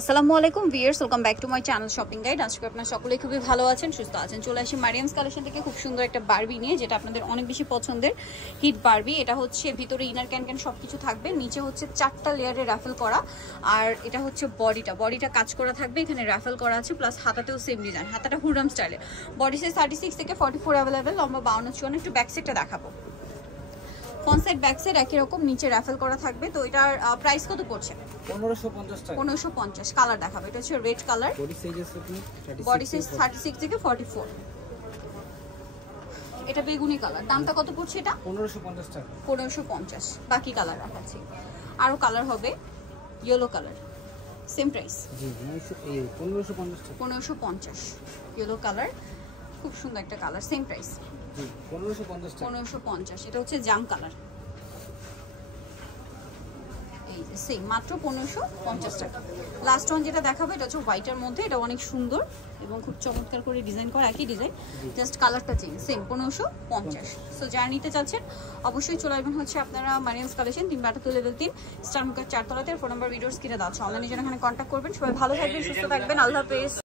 আসসালামু আলাইকুম viewers, welcome back to my channel shopping guide. আজকে আপনারা সকলেই খুবই ভালো আছেন, সুস্থ আছেন। চলে আসি মারিয়ামস কালেকশন থেকে খুব সুন্দর একটা বারবি নিয়ে, যেটা আপনাদের অনেক বেশি পছন্দের হিট বারবি। এটা হচ্ছে ভিতরে ইনার ক্যান সব কিছু থাকবে, নিচে হচ্ছে 4টা লেয়ারে রাফেল করা, আর এটা হচ্ছে বডিটা কাজ করা থাকবে। এখানে রাফেল করা আছে, প্লাস হাতাতেও সেম ডিজাইন, হাতাটা হুররাম স্টাইলে। বডি সাইজ 36 থেকে 44 অ্যাভেলেবেল, লম্বা 52-54। একটু ব্যাক সাইডটা দেখাবো। ফ্রন্ট সাইড ব্যাক সাইড একই রকম, নিচে রাফেল করা থাকবে। তো এটার প্রাইস কত পড়ছে? 1550 টাকা। 1550। কালার দেখাবো, এটা হচ্ছে রেড কালার। বডি সাইজ 36 থেকে 44। এটা বেগুনি কালার। দামটা কত পড়ছে এটা? 1550 টাকা। 1550। বাকি কালার রাখাচ্ছি। আরো কালার হবে, ইয়েলো কালার, সেম প্রাইস। জি 1550 টাকা। 1550 ইয়েলো কালার, খুব সুন্দর একটা কালার, সেম প্রাইস। জি 1550 টাকা। 1550। এটা হচ্ছে জাম কালার, এই যে সেম, মাত্র 1550 টাকা। লাস্ট ওয়ান যেটা দেখাবো, এটা হচ্ছে হোয়াইটের মধ্যে। এটা অনেক সুন্দর এবং খুব চমৎকার করে ডিজাইন করা, একই ডিজাইন, জাস্ট কালারটা চেঞ্জ, সেম 1550। সো যারা নিতে চাচ্ছেন অবশ্যই চলে আসবেন হচ্ছে আপনারা মারিয়ামস কালেকশন, 3 লেভেল 3 স্টার মুকার 4 তলাতে। ফোন নাম্বার ভিডিওস কিনে দেওয়া আছে, অনলাইনে জন্য এখানে কন্ট্যাক্ট করবেন। সবাই ভালো থাকবেন, সুস্থ থাকবেন, আল্লাহ হাফেজ।